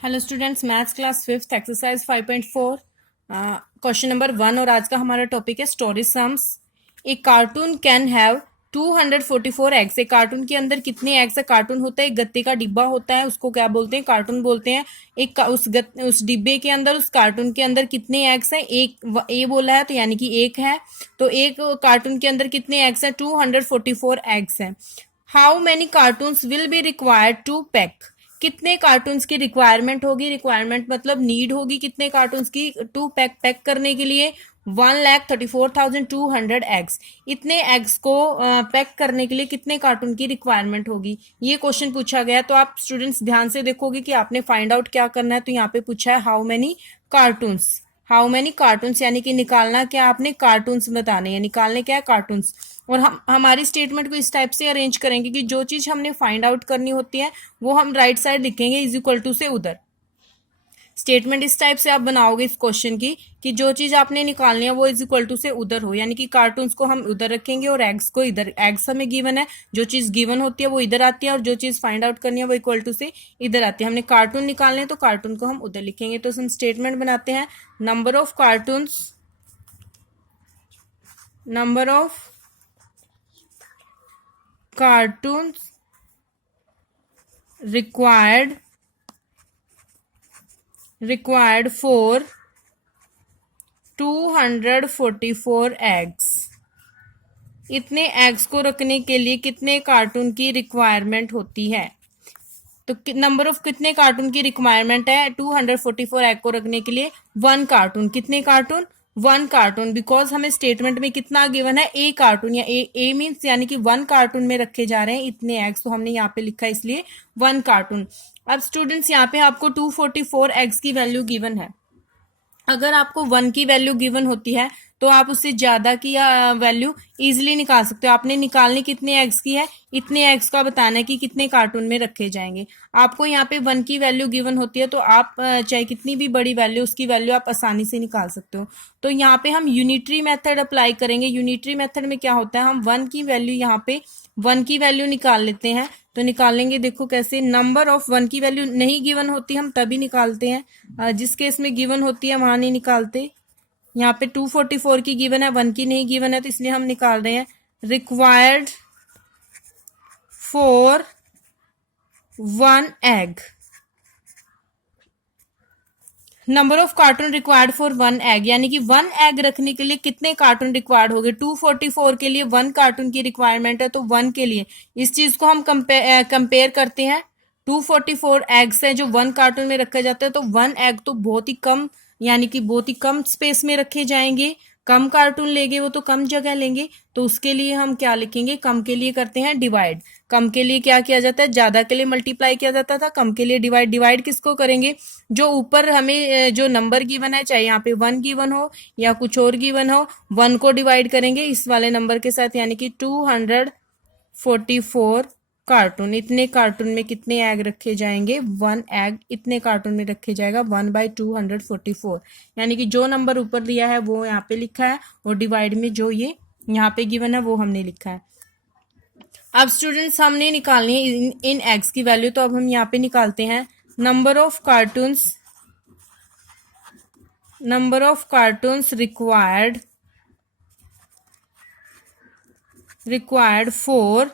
Hello students, maths class fifth exercise 5.4 question number 1। और आज का हमारा टॉपिक है story sums. A cartoon can have 244 eggs. एक कार्टून के अंदर कितने एग्स है? कार्टून होता है एक गत्ते का डिब्बा होता है, उसको क्या बोलते हैं? कार्टून बोलते हैं। उस डिब्बे के अंदर, उस कार्टून के अंदर कितने एग्स हैं? एक ए बोला है तो यानी कि एक है। तो एक कार्टून के अंदर कितने एग्स हैं? 244 एग्स हैं। How many cartons will be required to pack? कितने कार्टून्स की रिक्वायरमेंट होगी? रिक्वायरमेंट मतलब नीड होगी कितने कार्टून्स की टू पैक करने के लिए? 1,34,200 एग्स। इतने एग्स को पैक करने के लिए कितने कार्टून की रिक्वायरमेंट होगी? ये क्वेश्चन पूछा गया। तो आप स्टूडेंट्स ध्यान से देखोगे कि आपने फाइंड आउट क्या करना है। तो यहाँ पे पूछा है how many cartoons. How many cartoons यानी कि निकालना क्या? आपने कार्टून्स बताने हैं। निकालने क्या है? कार्टून्स। और हम हमारी स्टेटमेंट को इस टाइप से अरेंज करेंगे कि जो चीज हमने फाइंड आउट करनी होती है वो हम राइट साइड लिखेंगे इज इक्वल टू से उधर। स्टेटमेंट इस टाइप से आप बनाओगे इस क्वेश्चन की कि जो चीज आपने निकालनी है वो इज इक्वल टू से उधर हो, यानी कि कार्टून्स को हम उधर रखेंगे और एग्स को इधर। एग्स हमें गिवन है, जो चीज गिवन होती है वो इधर आती है और जो चीज फाइंड आउट करनी है वो इक्वल टू से इधर आती है। हमने कार्टून निकालने तो कार्टून को हम उधर लिखेंगे। तो हम स्टेटमेंट बनाते हैं, number of cartoons, number of cartoons required for 244 eggs। इतने एग्स को रखने के लिए कितने कार्टून की रिक्वायरमेंट होती है? तो नंबर ऑफ कितने कार्टून की रिक्वायरमेंट है 244 एग को रखने के लिए? One cartoon. कितने कार्टून? One cartoon. बिकॉज हमें स्टेटमेंट में कितना गिवन है? ए कार्टून, या ए मीन्स यानी कि वन कार्टून में रखे जा रहे हैं इतने एग्स, तो हमने यहाँ पे लिखा है इसलिए वन कार्टून। अब स्टूडेंट्स यहाँ पे आपको 244 एग्स की वैल्यू गिवन है। अगर आपको वन की वैल्यू गिवन होती है तो आप उससे ज्यादा की वैल्यू इजीली निकाल सकते हो। आपने निकालनी कितने एग्स की है? इतने एग्स का बताना है कि कितने कार्टून में रखे जाएंगे। आपको यहाँ पे वन की वैल्यू गिवन होती है तो आप चाहे कितनी भी बड़ी वैल्यू, उसकी वैल्यू आप आसानी से निकाल सकते हो। तो यहाँ पे हम यूनिटरी मेथड अप्लाई करेंगे। यूनिटरी मेथड में क्या होता है? हम वन की वैल्यू, यहाँ पे वन की वैल्यू निकाल लेते हैं। तो निकालेंगे, देखो कैसे। नंबर ऑफ वन की वैल्यू नहीं गिवन होती हम तभी निकालते हैं, जिस केस में गिवन होती है वहां नहीं निकालते। यहाँ पे 244 की गिवन है, वन की नहीं गिवन है, तो इसलिए हम निकाल रहे हैं required for one egg. Number of cartoon required for one egg, यानी कि वन एग रखने के लिए कितने कार्टून रिक्वायर्ड हो गए? 244 के लिए वन कार्टून की रिक्वायरमेंट है, तो वन के लिए इस चीज को हम कंपेयर करते हैं। 244 एग्स है जो वन कार्टून में रखे जाते हैं, तो वन एग तो बहुत ही कम, यानी कि बहुत ही कम स्पेस में रखे जाएंगे। कम कार्टून लेंगे वो तो कम जगह लेंगे, तो उसके लिए हम क्या लिखेंगे? कम के लिए करते हैं डिवाइड। कम के लिए क्या किया जाता है? ज्यादा के लिए मल्टीप्लाई किया जाता था, कम के लिए डिवाइड। डिवाइड किसको करेंगे? जो ऊपर हमें जो नंबर गिवन है, चाहे यहाँ पे वन गिवन हो या कुछ और गिवन हो, वन को डिवाइड करेंगे इस वाले नंबर के साथ, यानी कि 244 कार्टून। इतने कार्टून में कितने एग रखे जाएंगे? वन एग इतने कार्टून में रखे जाएगा 1/244, यानी कि जो नंबर ऊपर दिया है वो यहाँ पे लिखा है और डिवाइड में जो ये यहाँ पे गिवन है वो हमने लिखा है। अब स्टूडेंट्स हमने निकालनी है इन एग्स की वैल्यू, तो अब हम यहाँ पे निकालते हैं number of cartoons required for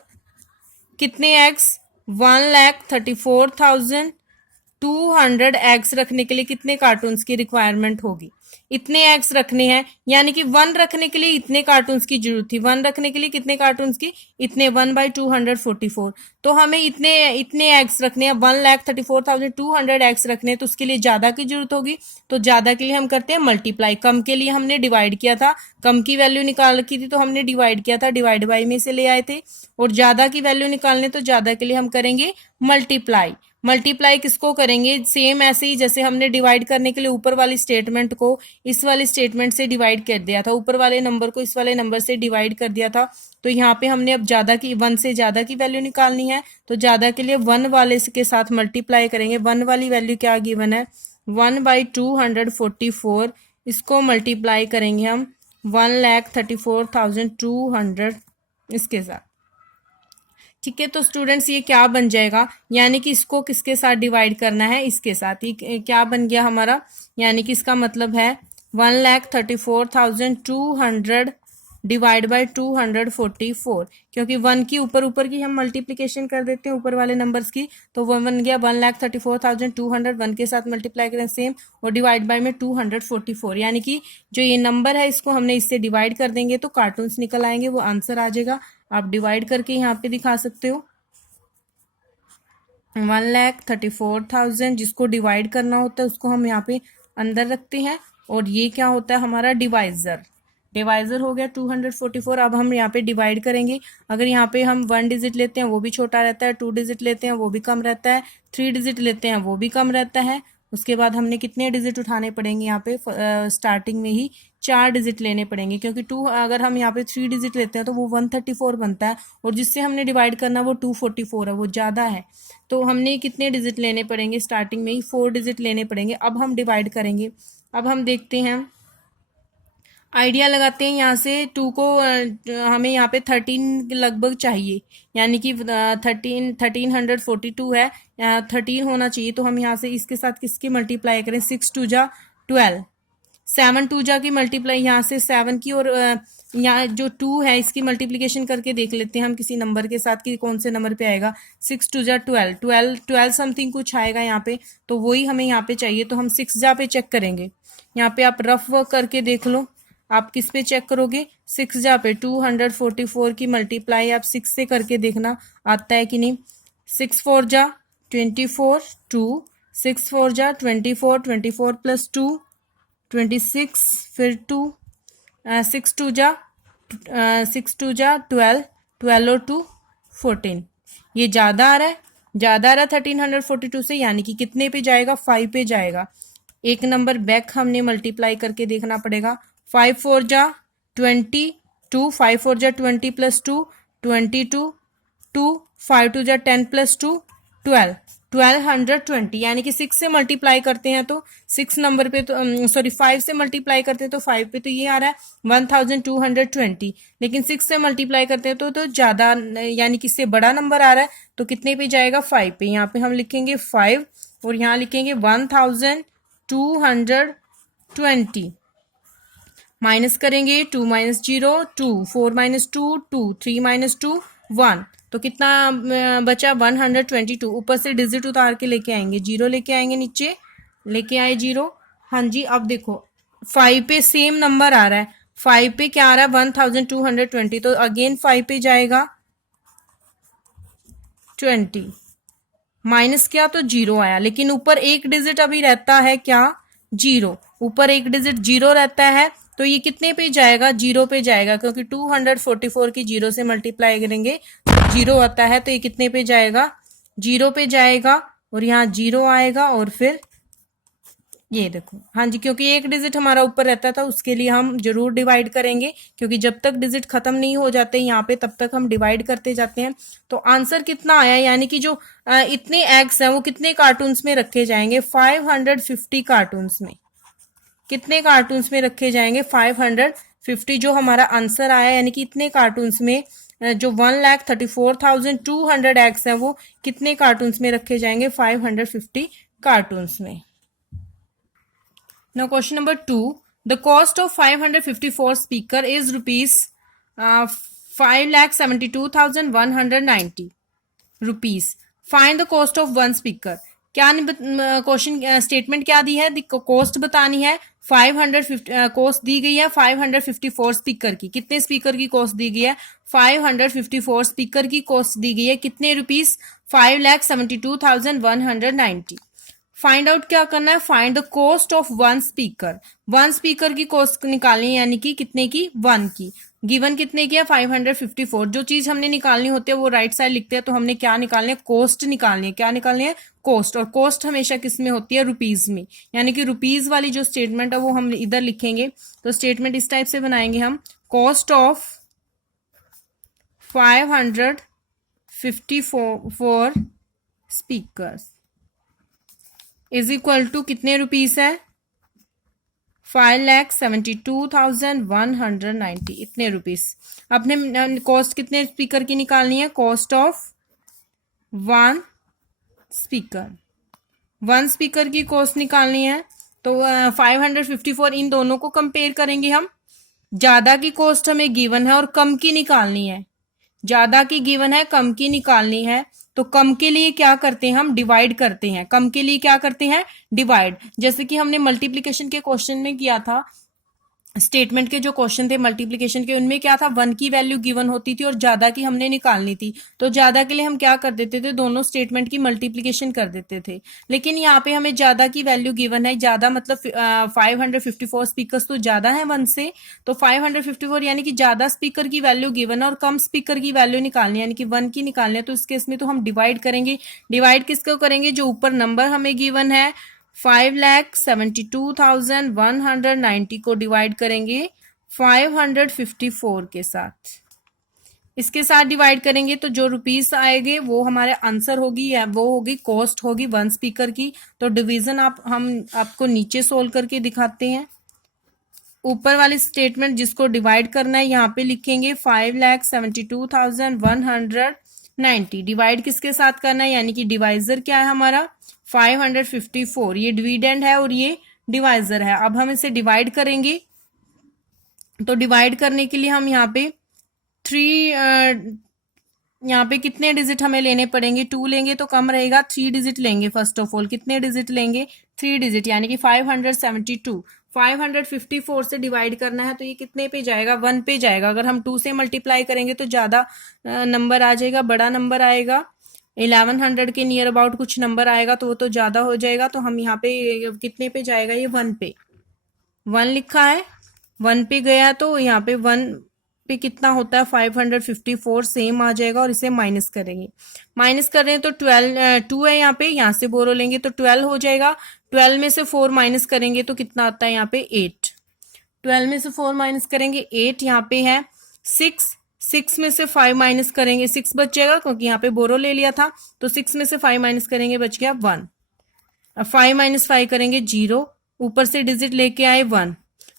कितने एग्स? 1,34,200 एग्स रखने के लिए कितने कार्टून्स की रिक्वायरमेंट होगी? इतने एग्स रखने हैं, यानी कि वन रखने के लिए इतने कार्टून्स की जरूरत थी। वन रखने के लिए कितने कार्टून्स की? इतने, 1/244। तो हमें इतने एग्स रखने हैं, 1,34,200 एग्स रखने हैं, तो उसके लिए ज्यादा की जरूरत होगी। तो ज्यादा के लिए हम करते हैं मल्टीप्लाई। कम के लिए हमने डिवाइड किया था, कम की वैल्यू निकाल रखी थी तो हमने डिवाइड किया था, डिवाइड बाई में से ले आए थे। और ज्यादा की वैल्यू निकालने तो ज्यादा के लिए हम करेंगे मल्टीप्लाई। मल्टीप्लाई किसको करेंगे? सेम ऐसे ही जैसे हमने डिवाइड करने के लिए ऊपर वाली स्टेटमेंट को इस वाले स्टेटमेंट से डिवाइड कर दिया था, ऊपर वाले नंबर को इस वाले नंबर से डिवाइड कर दिया था। तो यहाँ पे हमने अब ज्यादा की, वन से ज्यादा की वैल्यू निकालनी है, तो ज्यादा के लिए वन वाले के साथ मल्टीप्लाई करेंगे। वन वाली वैल्यू क्या गिवन है? 1/244, इसको मल्टीप्लाई करेंगे हम 1,34,200 इसके साथ। ठीक है, तो स्टूडेंट्स ये क्या बन जाएगा, यानी कि इसको किसके साथ डिवाइड करना है, इसके साथ। ये क्या बन गया हमारा, यानी कि इसका मतलब है 1,34,200 डिवाइड बाय 244, क्योंकि 1 की ऊपर ऊपर की हम मल्टीप्लीकेशन कर देते हैं ऊपर वाले नंबर्स की, तो वो बन गया 1,34,200, 1 के साथ मल्टीप्लाई करें सेम, और डिवाइड बाय में 244, यानी कि जो ये नंबर है इसको हमने इससे डिवाइड कर देंगे तो कार्टून्स निकल आएंगे, वो आंसर आ जाएगा। आप डिवाइड करके यहाँ पे दिखा सकते हो। 1,34,000 जिसको डिवाइड करना होता है उसको हम यहाँ पे अंदर रखते हैं, और ये क्या होता है हमारा डिवाइजर। डिवाइजर हो गया 244। अब हम यहाँ पे डिवाइड करेंगे। अगर यहाँ पे हम 1 डिजिट लेते हैं वो भी छोटा रहता है, 2 डिजिट लेते हैं वो भी कम रहता है, 3 डिजिट लेते हैं वो भी कम रहता है। उसके बाद हमने कितने डिजिट उठाने पड़ेंगे, यहाँ पे स्टार्टिंग में ही 4 डिजिट लेने पड़ेंगे, क्योंकि अगर हम यहाँ पे 3 डिजिट लेते हैं तो वो 134 बनता है, और जिससे हमने डिवाइड करना वो 244 है, वो ज़्यादा है। तो हमने कितने डिजिट लेने पड़ेंगे, स्टार्टिंग में ही 4 डिजिट लेने पड़ेंगे। अब हम डिवाइड करेंगे। अब हम देखते हैं, आइडिया लगाते हैं यहाँ से। 2 को हमें यहाँ पे 13 लगभग चाहिए, यानी कि 1342 है, 13 होना चाहिए। तो हम यहाँ से इसके साथ किसकी मल्टीप्लाई करें, 6 2 जा 12, 7 2 जा की मल्टीप्लाई यहाँ से 7 की, और यहाँ जो 2 है इसकी मल्टीप्लीकेशन करके देख लेते हैं हम किसी नंबर के साथ कि कौन से नंबर पे आएगा। 6 2 जा 12, 12 समथिंग कुछ आएगा यहाँ पे, तो वही हमें यहाँ पे चाहिए। तो हम 6 जा पे चेक करेंगे। यहाँ पे आप रफ वर्क करके देख लो। आप किस पे चेक करोगे, 6 जा पे 244 की मल्टीप्लाई आप 6 से करके देखना आता है कि नहीं। 6 4 जा 24, 2, 6 4 जा 24, 24 प्लस 2 26, फिर 2, 6 2 जा 12, 12 और 2 14। ये ज़्यादा आ रहा है, ज़्यादा आ रहा है 1342 से, यानी कि कितने पे जाएगा, 5 पे जाएगा। एक नंबर बैक हमने मल्टीप्लाई करके देखना पड़ेगा। 5 4 जा 22, 5 4 जा 20 प्लस 2 22, 2 5 2 जा 10 प्लस 2 12, 1220, यानी कि 6 से मल्टीप्लाई करते हैं तो 6 नंबर पे, तो सॉरी 5 से मल्टीप्लाई करते हैं तो 5 पे तो ये आ रहा है 1220, लेकिन 6 से मल्टीप्लाई करते हैं तो ज़्यादा, यानी कि इससे बड़ा नंबर आ रहा है, तो कितने पे जाएगा, 5 पे। यहाँ पे हम लिखेंगे 5, और यहाँ लिखेंगे 1220, माइनस करेंगे 2 माइनस 0 2, 4 माइनस 2 2, 3 माइनस 2 1, तो कितना बचा 122। ऊपर से डिजिट उतार के लेके आएंगे, 0 लेके आएंगे, नीचे लेके आए 0। हाँ जी, अब देखो 5 पे सेम नंबर आ रहा है, 5 पे क्या आ रहा है 1220, तो अगेन 5 पे जाएगा 20, माइनस किया तो 0 आया, लेकिन ऊपर एक डिजिट अभी रहता है क्या, 0, ऊपर एक डिजिट 0 रहता है, तो ये कितने पे जाएगा, 0 पे जाएगा, क्योंकि 244 की 0 से मल्टीप्लाई करेंगे तो 0 आता है, तो ये कितने पे जाएगा, 0 पे जाएगा, और यहाँ 0 आएगा, और फिर ये देखो। हाँ जी, क्योंकि एक डिजिट हमारा ऊपर रहता था, उसके लिए हम जरूर डिवाइड करेंगे, क्योंकि जब तक डिजिट खत्म नहीं हो जाते यहाँ पे तब तक हम डिवाइड करते जाते हैं। तो आंसर कितना आया, यानी कि जो इतने एग्स हैं वो कितने कार्टून्स में रखे जाएंगे, 550 कार्टून्स में। कितने कार्टून्स में रखे जाएंगे, 550, जो हमारा आंसर आया, यानी कि इतने कार्टून्स में जो 1,34,200 एग्स हैं वो कितने कार्टून्स में रखे जाएंगे, 550 कार्टून्स में। Now question number 2. The cost of 554 speaker is rupees 5,72,190 rupees. Find the cost of one speaker. क्या क्वेश्चन स्टेटमेंट क्या दी है, कॉस्ट बतानी है। 550 कॉस्ट दी गई है 554 स्पीकर की। कितने स्पीकर की कॉस्ट दी गई है, 554 स्पीकर की कॉस्ट दी गई है, कितने रुपीस, 5,72,190। फाइंड आउट क्या करना है, find the cost of one speaker. One speaker की कॉस्ट निकालनी है, यानी कि कितने की, 1 की। गिवन कितने की है, 554। जो चीज हमने निकालनी होती है वो राइट साइड लिखते हैं, तो हमने क्या निकालनी है, कॉस्ट निकालनी है। क्या निकालनी है, कॉस्ट। और कॉस्ट हमेशा किस में होती है, रुपीज में, यानी कि रुपीज वाली जो स्टेटमेंट है वो हम इधर लिखेंगे। तो स्टेटमेंट इस टाइप से बनाएंगे हम, cost of 554 speakers is equal to कितने रुपीस है, 5,72,190, इतने रुपीस। अपने कॉस्ट कितने स्पीकर की निकालनी है, cost of one speaker, one speaker की कॉस्ट निकालनी है तो 554, इन दोनों को कंपेयर करेंगे हम। ज्यादा की कॉस्ट हमें गिवन है और कम की निकालनी है, ज्यादा की गिवन है, कम की निकालनी है। तो कम के लिए क्या करते हैं, हम डिवाइड करते हैं। कम के लिए क्या करते हैं, डिवाइड। जैसे कि हमने मल्टीप्लिकेशन के क्वेश्चन में किया था, स्टेटमेंट के जो क्वेश्चन थे मल्टीप्लिकेशन के, उनमें क्या था, वन की वैल्यू गिवन होती थी और ज्यादा की हमने निकालनी थी। तो ज्यादा के लिए हम क्या कर देते थे, दोनों स्टेटमेंट की मल्टीप्लिकेशन कर देते थे। लेकिन यहाँ पे हमें ज्यादा की वैल्यू गिवन है, ज्यादा मतलब 554 स्पीकर्स तो ज्यादा है वन से। तो 554 यानी कि ज्यादा स्पीकर की वैल्यू गिवन है और कम स्पीकर की वैल्यू निकालनी है, यानी कि वन की निकालनी है। तो इस केस में तो हम डिवाइड करेंगे। डिवाइड किसको करेंगे, जो ऊपर नंबर हमें गिवन है 5,72,190 को डिवाइड करेंगे 554 के साथ। इसके साथ डिवाइड करेंगे तो जो रुपीस आएंगे वो हमारे आंसर होगी, या वो होगी कॉस्ट होगी वन स्पीकर की। तो डिवीजन हम आपको नीचे सोल्व करके दिखाते हैं। ऊपर वाली स्टेटमेंट जिसको डिवाइड करना है यहाँ पे लिखेंगे 5,72,190। डिवाइड किसके साथ करना है, यानी कि डिवाइजर क्या है हमारा 554, ये डिविडेंड है और ये डिवाइजर है। अब हम इसे डिवाइड करेंगे। तो डिवाइड करने के लिए हम यहाँ पे यहाँ पे कितने डिजिट हमें लेने पड़ेंगे, 2 लेंगे तो कम रहेगा, 3 डिजिट लेंगे। फर्स्ट ऑफ ऑल कितने डिजिट लेंगे, 3 डिजिट, यानी कि 572। 554 से डिवाइड करना है तो ये कितने पे जाएगा, 1 पे जाएगा। अगर हम 2 से मल्टीप्लाई करेंगे तो ज्यादा नंबर आ जाएगा, बड़ा नंबर आएगा। 1100 के नियर अबाउट कुछ नंबर आएगा तो वो तो ज्यादा हो जाएगा। तो हम यहाँ पे कितने पे जाएगा, ये 1 पे, 1 लिखा है, 1 पे गया तो यहाँ पे 1 पे कितना होता है 554 सेम आ जाएगा। और इसे माइनस करेंगे, माइनस कर रहे हैं तो 2 है यहाँ पे, यहाँ से बोरो लेंगे तो 12 हो जाएगा। 12 में से 4 माइनस करेंगे तो कितना आता है यहाँ पे 8। 12 में से 4 माइनस करेंगे 8, यहाँ पे है 6 में से 5 माइनस करेंगे 6 बच जाएगा, क्योंकि यहाँ पे बोरो ले लिया था। तो 6 में से 5 माइनस करेंगे, बच गया 1। अब 5 माइनस 5 करेंगे 0, ऊपर से डिजिट लेके आए 1,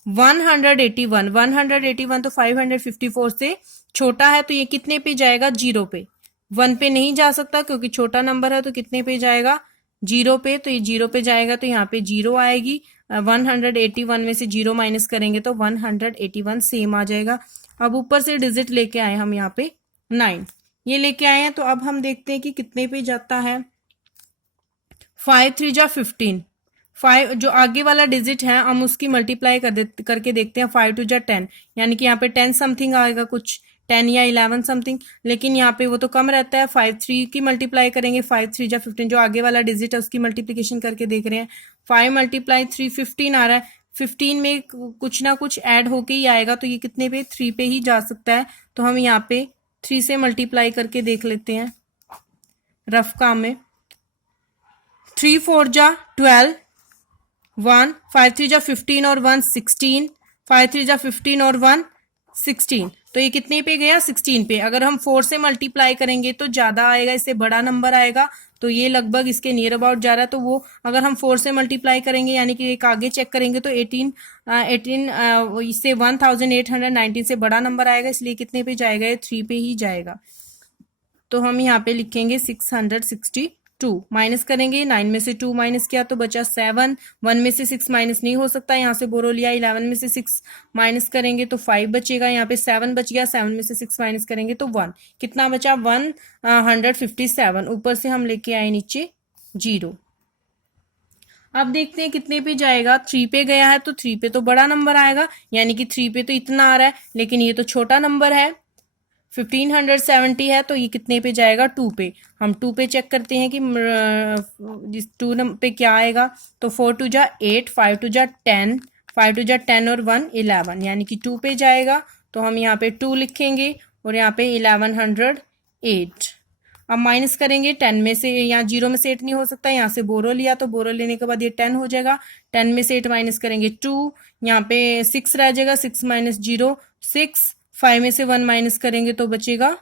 181। 181 तो 554 से छोटा है, तो ये कितने पे जाएगा, 0 पे। 1 पे नहीं जा सकता क्योंकि छोटा नंबर है, तो कितने पे जाएगा, 0 पे। तो ये 0 पे जाएगा तो यहाँ पे 0 आएगी। 181 में से 0 माइनस करेंगे तो 181 सेम आ जाएगा। अब ऊपर से डिजिट लेके आए हम यहाँ पे 9, ये लेके आए हैं। तो अब हम देखते हैं कि कितने पे जाता है। 5 3 जा 15, 5 जो आगे वाला डिजिट है हम उसकी मल्टीप्लाई करके देखते हैं। 5 2 जा 10, यानी कि यहाँ पे 10 समथिंग आएगा, कुछ 10 या 11 समथिंग। लेकिन यहाँ पे वो तो कम रहता है। 5 3 की मल्टीप्लाई करेंगे, 5 3 जा 15, जो आगे वाला डिजिट है उसकी मल्टीप्लीकेशन करके देख रहे हैं। 5 मल्टीप्लाई 3 15 आ रहा है। 15 में कुछ ना कुछ ऐड होके ही आएगा, तो ये कितने पे, 3 पे ही जा सकता है। तो हम यहाँ पे 3 से मल्टीप्लाई करके देख लेते हैं रफ काम में। 3 4 जा 12, 1 5 3 जा 15 और 1 16, 5 3 जा 15 और 1 16, तो ये कितने पे गया, 16 पे। अगर हम 4 से मल्टीप्लाई करेंगे तो ज्यादा आएगा, इससे बड़ा नंबर आएगा। तो ये लगभग इसके नियर अबाउट जा रहा है। तो वो अगर हम 4 से मल्टीप्लाई करेंगे, यानी कि एक आगे चेक करेंगे तो 18 इससे 1819 से बड़ा नंबर आएगा, इसलिए कितने पे जाएगा, ये 3 पे ही जाएगा। तो हम यहाँ पे लिखेंगे 662। माइनस करेंगे, 9 में से 2 माइनस किया तो बचा 7। 1 में से 6 माइनस नहीं हो सकता, यहाँ से बोरो लिया। 11 में से 6 माइनस करेंगे तो 5 बचेगा, यहाँ पे 7 बच गया। 7 में से 6 माइनस करेंगे तो 1, कितना बचा 157। ऊपर से हम लेके आए नीचे 0। अब देखते हैं कितने पे जाएगा। 3 पे गया है तो 3 पे तो बड़ा नंबर आएगा, यानी कि 3 पे तो इतना आ रहा है, लेकिन ये तो छोटा नंबर है। 1570 है तो ये कितने पे जाएगा, 2 पे। हम 2 पे चेक करते हैं कि जिस 2 पे क्या आएगा। तो 4 2 जा 8, 5 2 जा 10, 5 2 जा 10 और 1 11, यानी कि 2 पे जाएगा। तो हम यहाँ पे 2 लिखेंगे और यहाँ पे 1108। अब माइनस करेंगे, 10 में से, यहाँ 0 में से 8 नहीं हो सकता, यहाँ से बोरो लिया तो बोरो लेने के बाद ये 10 हो जाएगा। 10 में से 8 माइनस करेंगे 2, यहाँ पे 6 रह जाएगा। 6 माइनस 0 6, 5 में से 1 माइनस करेंगे तो बचेगा,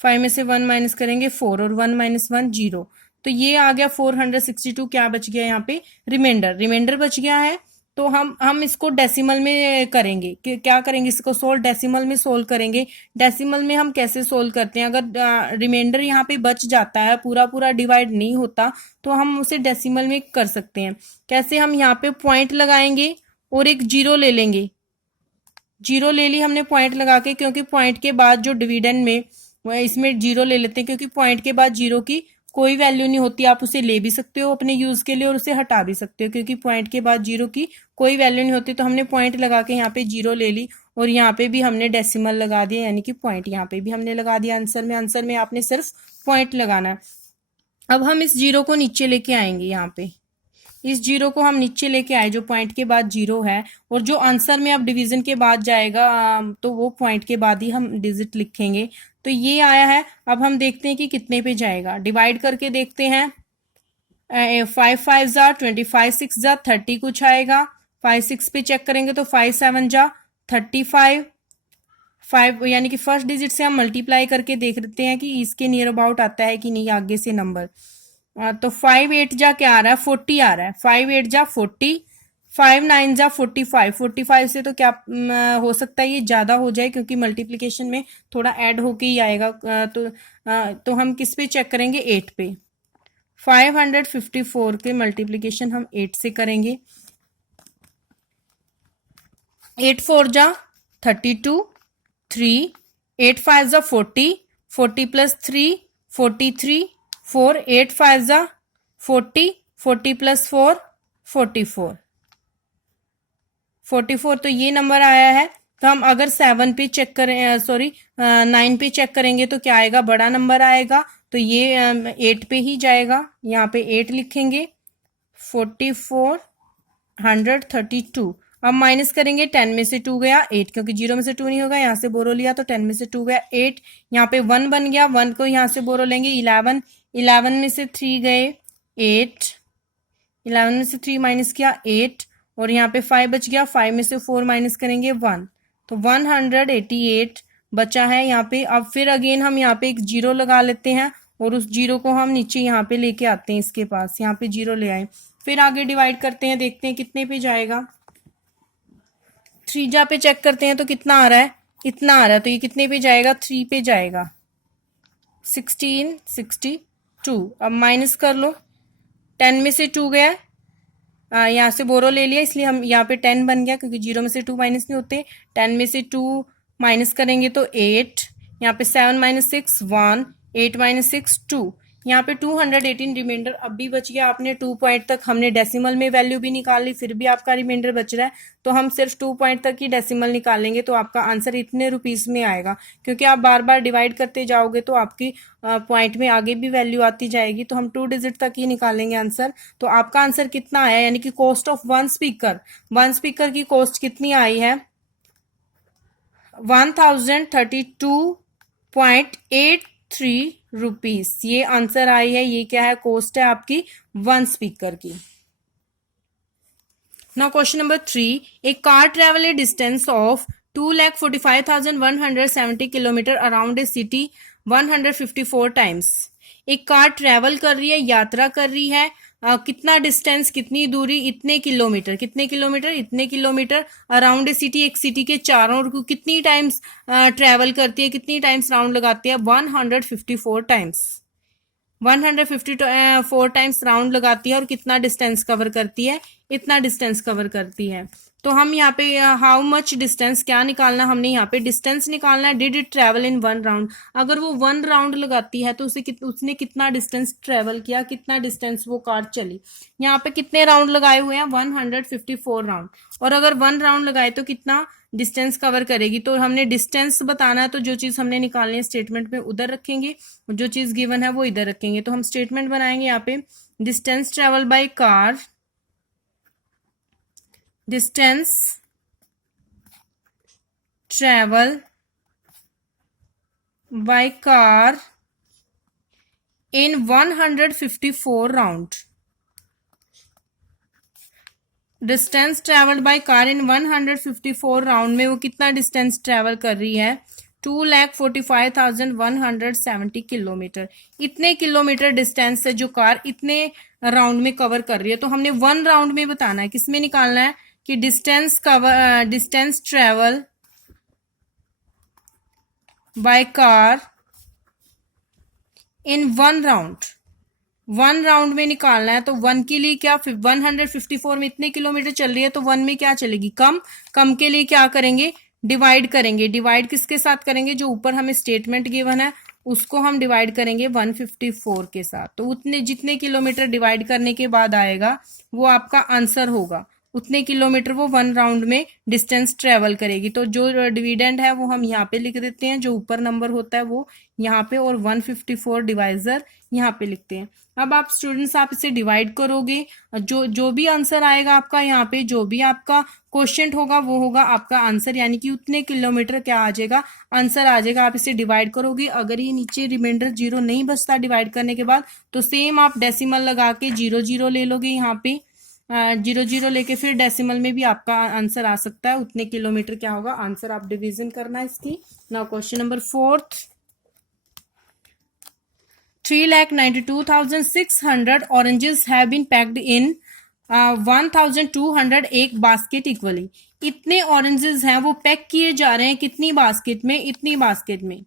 5 में से 1 माइनस करेंगे 4 और 1 माइनस 1 0। तो ये आ गया 462। क्या बच गया यहाँ पे, रिमाइंडर बच गया है। तो हम इसको डेसिमल में करेंगे कि क्या करेंगे, इसको सोल्व डेसिमल में सोल्व करेंगे। डेसिमल में हम कैसे सोल्व करते हैं, अगर रिमाइंडर यहाँ पे बच जाता है, पूरा पूरा डिवाइड नहीं होता, तो हम उसे डेसिमल में कर सकते हैं। कैसे, हम यहाँ पे पॉइंट लगाएंगे और एक जीरो ले लेंगे। जीरो ले ली हमने पॉइंट लगा के, क्योंकि पॉइंट के बाद जो डिविडेंड में इसमें जीरो ले लेते हैं, क्योंकि पॉइंट के बाद जीरो की कोई वैल्यू नहीं होती। आप उसे ले भी सकते हो अपने यूज के लिए और उसे हटा भी सकते हो, क्योंकि पॉइंट के बाद जीरो की कोई वैल्यू नहीं होती। तो हमने पॉइंट लगा के यहाँ पे जीरो ले ली और यहाँ पे भी हमने डेसिमल लगा दिया, यानी कि पॉइंट यहाँ पे भी हमने लगा दिया आंसर में आपने सिर्फ पॉइंट लगाना है। अब हम इस जीरो को नीचे लेके आएंगे, यहाँ पे इस जीरो को हम नीचे लेके आए, जो पॉइंट के बाद जीरो है, और जो आंसर में अब डिवीजन के बाद जाएगा तो वो पॉइंट के बाद ही हम डिजिट लिखेंगे। तो ये आया है। अब हम देखते हैं कि कितने पे जाएगा, डिवाइड करके देखते हैं। 5 5 जा 25, 6 जा 30 कुछ आएगा। 5 6 पे चेक करेंगे तो 5 7 जा 35, 5 यानी कि फर्स्ट डिजिट से हम मल्टीप्लाई करके देख लेते हैं कि इसके नियर अबाउट आता है कि नहीं आगे से नंबर। तो 5 8 जा क्या आ रहा है, 40 आ रहा है। 5 8 जा 40, 5 9 जा 45। 45 से तो क्या हो सकता है ये ज्यादा हो जाए, क्योंकि मल्टीप्लिकेशन में थोड़ा ऐड होके ही आएगा। तो हम किस पे चेक करेंगे, 8 पे। 554 के मल्टीप्लिकेशन हम 8 से करेंगे। 8 4 जा 32, 3 8 5 जा 40, 40 प्लस 3 43, 4 8 5 जा 40, 40 प्लस 4 44, 44। तो ये नंबर आया है। तो हम अगर 7 पे चेक करें, सॉरी 9 पे चेक करेंगे तो क्या आएगा, बड़ा नंबर आएगा। तो ये 8 पे ही जाएगा, यहाँ पे 8 लिखेंगे। 4432। अब माइनस करेंगे, 10 में से 2 गया 8, क्योंकि 0 में से 2 नहीं होगा, यहाँ से बोरो लिया तो 10 में से 2 गया 8। यहाँ पे 1 बन गया, 1 को यहाँ से बोरो लेंगे 11, 11 में से 3 गए 8, 11 में से 3 माइनस किया 8, और यहाँ पे 5 बच गया, 5 में से 4 माइनस करेंगे 1, तो 188 बचा है यहाँ पे। अब फिर अगेन हम यहाँ पे एक जीरो लगा लेते हैं और उस जीरो को हम नीचे यहाँ पे लेके आते हैं, इसके पास यहाँ पे जीरो ले आए। फिर आगे डिवाइड करते हैं, देखते हैं कितने पे जाएगा। 3 जा पे चेक करते हैं तो कितना आ रहा है, इतना आ रहा है। तो ये कितने पे जाएगा, 3 पे जाएगा। 1662। अब माइनस कर लो, 10 में से 2 गया, यहाँ से बोरो ले लिया इसलिए हम यहाँ पे 10 बन गया, क्योंकि 0 में से 2 माइनस नहीं होते। 10 में से 2 माइनस करेंगे तो 8, यहाँ पे 7 माइनस 6 1, 8 माइनस 6 2, यहाँ पे 218 रिमाइंडर अब भी बच गया। आपने 2 पॉइंट तक हमने डेसिमल में वैल्यू भी निकाल ली, फिर भी आपका रिमाइंडर बच रहा है, तो हम सिर्फ 2 पॉइंट तक ही डेसिमल निकालेंगे तो आपका आंसर इतने रुपीस में आएगा। क्योंकि आप बार बार डिवाइड करते जाओगे तो आपकी पॉइंट में आगे भी वैल्यू आती जाएगी, तो हम 2 डिजिट तक ही निकालेंगे आंसर। तो आपका आंसर कितना आया, यानी कि कॉस्ट ऑफ वन स्पीकर की कॉस्ट कितनी आई है, 1032.83 रुपीस ये आंसर आई है। ये क्या है, कॉस्ट है आपकी वन स्पीकर की। Now question number 3, A car travel A distance of 2,45,170 kilometre around a city 154 times. एक कार ट्रेवल कर रही है, यात्रा कर रही है, कितना डिस्टेंस, कितनी दूरी, इतने किलोमीटर, इतने किलोमीटर अराउंड ए सिटी, एक सिटी के चारों ओर कितनी टाइम्स ट्रेवल करती है, कितनी टाइम्स राउंड लगाती है, 154 टाइम्स। 154 टाइम्स राउंड लगाती है और कितना डिस्टेंस कवर करती है, इतना डिस्टेंस कवर करती है। तो हम यहाँ पे हाउ मच डिस्टेंस क्या निकालना, हमने यहाँ पे डिस्टेंस निकालना है। Did it travel in 1 round, अगर वो 1 राउंड लगाती है तो उसने कितना डिस्टेंस ट्रेवल किया, कितना डिस्टेंस वो कार चली। यहाँ पे कितने राउंड लगाए हुए हैं, 154 राउंड, और अगर 1 राउंड लगाए तो कितना डिस्टेंस कवर करेगी। तो हमने डिस्टेंस बताना है, तो जो चीज हमने निकालनी है स्टेटमेंट में उधर रखेंगे, जो चीज गिवन है वो इधर रखेंगे। तो हम स्टेटमेंट बनाएंगे यहाँ पे, distance travel by car, distance travel by car in 154 round. Distance travelled by car in 154 round में वो कितना डिस्टेंस ट्रेवल कर रही है, 2,45,170 किलोमीटर। इतने किलोमीटर डिस्टेंस से जो कार इतने राउंड में कवर कर रही है। तो हमने 1 राउंड में बताना है, किसमें निकालना है, कि distance travel by car in 1 round में निकालना है। तो 1 के लिए क्या 154 में इतने किलोमीटर चल रही है, तो 1 में क्या चलेगी, कम के लिए क्या करेंगे, डिवाइड करेंगे। डिवाइड किसके साथ करेंगे, जो ऊपर हमें स्टेटमेंट गिवन है उसको हम डिवाइड करेंगे 154 के साथ। तो उतने जितने किलोमीटर डिवाइड करने के बाद आएगा वो आपका आंसर होगा, उतने किलोमीटर वो 1 राउंड में डिस्टेंस ट्रेवल करेगी। तो जो डिविडेंड है वो हम यहाँ पे लिख देते हैं, जो ऊपर नंबर होता है वो यहाँ पे, और 154 डिवाइजर यहाँ पे लिखते हैं। अब आप स्टूडेंट्स आप इसे डिवाइड करोगे, जो भी आंसर आएगा आपका यहाँ पे, जो भी आपका क्वेश्चन होगा वो होगा आपका आंसर, यानी कि उतने किलोमीटर क्या आ जाएगा, आंसर आ जाएगा। आप इसे डिवाइड करोगे, अगर ये नीचे रिमाइंडर 0 नहीं बचता डिवाइड करने के बाद, तो सेम आप डेसिमल लगा के 0 ले लोगे, यहाँ पे 0 लेके फिर डेसिमल में भी आपका आंसर आ सकता है। उतने किलोमीटर क्या होगा आंसर, आप डिवीजन करना है इसकी। Now question number 4, 3,92,600 oranges have been packed in 1,200 एक बास्केट इक्वली। इतने ऑरेंजेस हैं वो पैक किए जा रहे हैं कितनी बास्केट में, इतनी बास्केट में,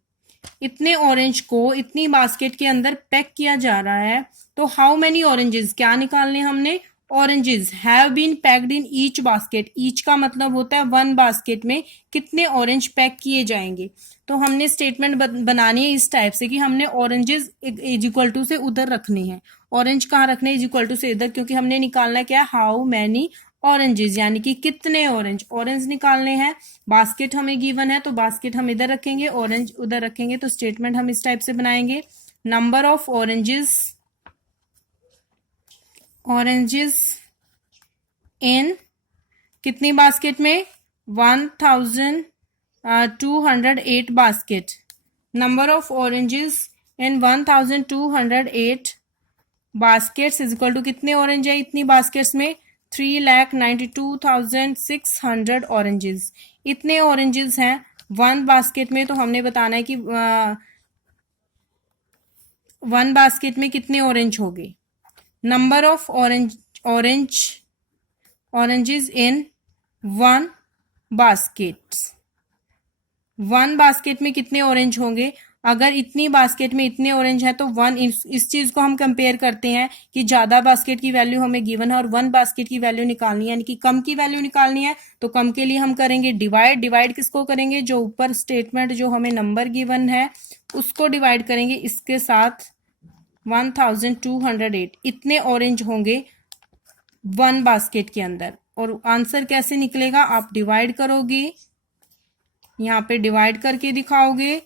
इतने ऑरेंज को इतनी बास्केट के अंदर पैक किया जा रहा है। तो हाउ मेनी ऑरेंजेस, क्या निकालने हमने, oranges have been packed in each basket. Each का मतलब होता है 1 बास्केट में कितने ऑरेंज पैक किए जाएंगे। तो हमने स्टेटमेंट बनानी है इस टाइप से कि हमने ऑरेंजेस इज इक्वल टू से उधर रखने हैं, ऑरेंज कहाँ रखने, इज इक्वल टू से इधर, क्योंकि हमने निकालना क्या है, हाउ मैनी ऑरेंजेस, यानी कि कितने ऑरेंज निकालने हैं। बास्केट हमें गिवन है तो बास्केट हम इधर रखेंगे, ऑरेंज उधर रखेंगे। तो स्टेटमेंट हम इस टाइप से बनाएंगे, नंबर ऑफ ऑरेंजेस इन कितनी बास्केट में, 1,208 basket. Number of oranges in 1,208 baskets is equal to कितने ऑरेंज है इतनी बास्केट्स में, 3,92,600 ऑरेंजेस। इतने ऑरेंजेस हैं 1 बास्केट में, तो हमने बताना है कि 1 बास्केट में कितने ऑरेंज होंगे। Number of oranges in 1 basket, 1 basket में कितने ऑरेंज होंगे। अगर इतनी बास्केट में इतने ऑरेंज है तो 1, इस चीज को हम कंपेयर करते हैं कि ज्यादा बास्केट की वैल्यू हमें गिवन है और 1 बास्केट की वैल्यू निकालनी है, यानी कि कम की वैल्यू निकालनी है। तो कम के लिए हम करेंगे डिवाइड किसको करेंगे, जो ऊपर स्टेटमेंट जो हमें नंबर गिवन है उसको डिवाइड करेंगे इसके साथ 1,208। इतने ऑरेंज होंगे 1 बास्केट के अंदर। और आंसर कैसे निकलेगा, आप डिवाइड करोगे, यहाँ पे डिवाइड करके दिखाओगे,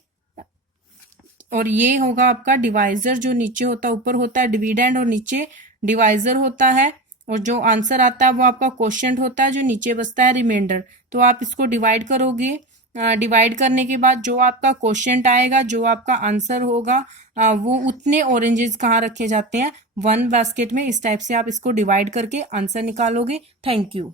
और ये होगा आपका डिवाइजर, जो नीचे होता है, ऊपर होता है डिविडेंड और नीचे डिवाइजर होता है, और जो आंसर आता है वो आपका क्वोशिएंट होता है, जो नीचे बचता है रिमाइंडर। तो आप इसको डिवाइड करोगे, डिवाइड करने के बाद जो आपका क्वोशिएंट आएगा, जो आपका आंसर होगा, वो उतने ऑरेंजेस कहाँ रखे जाते हैं, 1 बास्केट में। इस टाइप से आप इसको डिवाइड करके आंसर निकालोगे। Thank you.